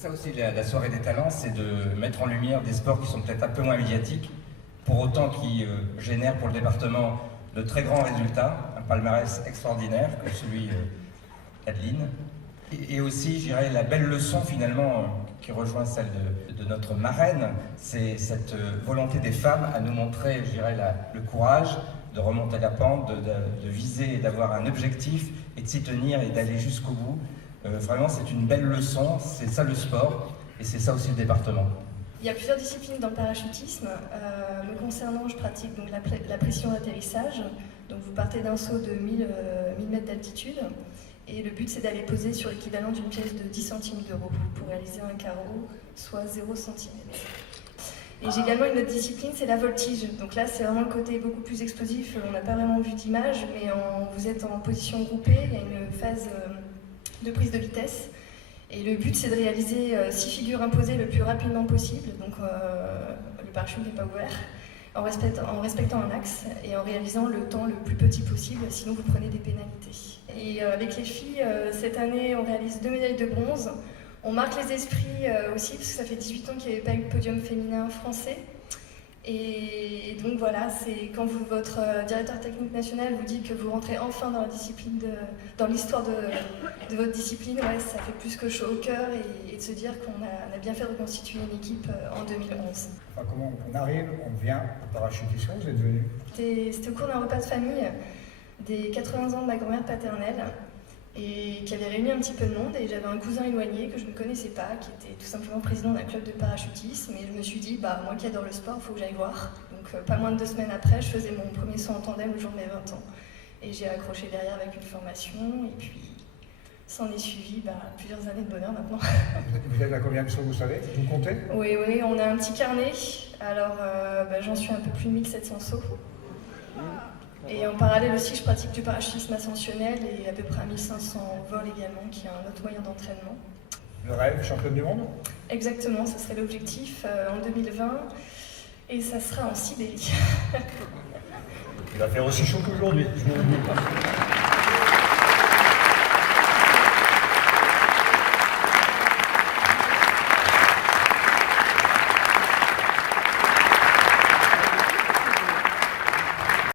ça aussi la soirée des talents, c'est de mettre en lumière des sports qui sont peut-être un peu moins médiatiques, pour autant qui génèrent pour le département de très grands résultats, un palmarès extraordinaire comme celui d'Adeline. Et aussi, je dirais, la belle leçon finalement qui rejoint celle de notre marraine, c'est cette volonté des femmes à nous montrer, je dirais, le courage de remonter la pente, de viser et d'avoir un objectif et de s'y tenir et d'aller jusqu'au bout. Vraiment, c'est une belle leçon, c'est ça le sport et c'est ça aussi le département. Il y a plusieurs disciplines dans le parachutisme. Me concernant, je pratique donc la pression d'atterrissage. Donc vous partez d'un saut de 1000 mètres d'altitude et le but c'est d'aller poser sur l'équivalent d'une pièce de 10 centimes d'euros pour réaliser un carreau, soit 0 cm. Et j'ai également une autre discipline, c'est la voltige. Donc là c'est vraiment le côté beaucoup plus explosif, on n'a pas vraiment vu d'image, mais vous êtes en position groupée, il y a une phase de prise de vitesse. Et le but, c'est de réaliser 6 figures imposées le plus rapidement possible. Donc, le parachute n'est pas ouvert, en respectant un axe et en réalisant le temps le plus petit possible, sinon vous prenez des pénalités. Et avec les filles, cette année, on réalise 2 médailles de bronze. On marque les esprits aussi, parce que ça fait 18 ans qu'il n'y avait pas eu de podium féminin français. Et donc voilà, c'est quand votre directeur technique national vous dit que vous rentrez enfin dans la discipline, dans l'histoire de votre discipline, ouais, ça fait plus que chaud au cœur et de se dire qu'on a bien fait de reconstituer une équipe en 2011. Enfin, comment on arrive, on vient au parachutisme, vous êtes venu? C'était au cours d'un repas de famille des 80 ans de ma grand-mère paternelle et qui avait réuni un petit peu de monde, et j'avais un cousin éloigné que je ne connaissais pas, qui était tout simplement président d'un club de parachutisme, et je me suis dit, moi qui adore le sport, il faut que j'aille voir. Donc pas moins de 2 semaines après, je faisais mon premier saut en tandem le jour de mes 20 ans, et j'ai accroché derrière avec une formation, et puis s'en est suivi plusieurs années de bonheur maintenant. Vous êtes à combien de sauts, vous savez? Vous comptez? Oui, on a un petit carnet, alors j'en suis un peu plus de 1700 sauts. Et en parallèle aussi, je pratique du parachutisme ascensionnel et à peu près 1500 vols également, qui est un autre moyen d'entraînement. Le rêve, championne du monde? Exactement, ce serait l'objectif en 2020, et ça sera en Sibérie. Il va faire aussi chaud qu'aujourd'hui, je vous le dis.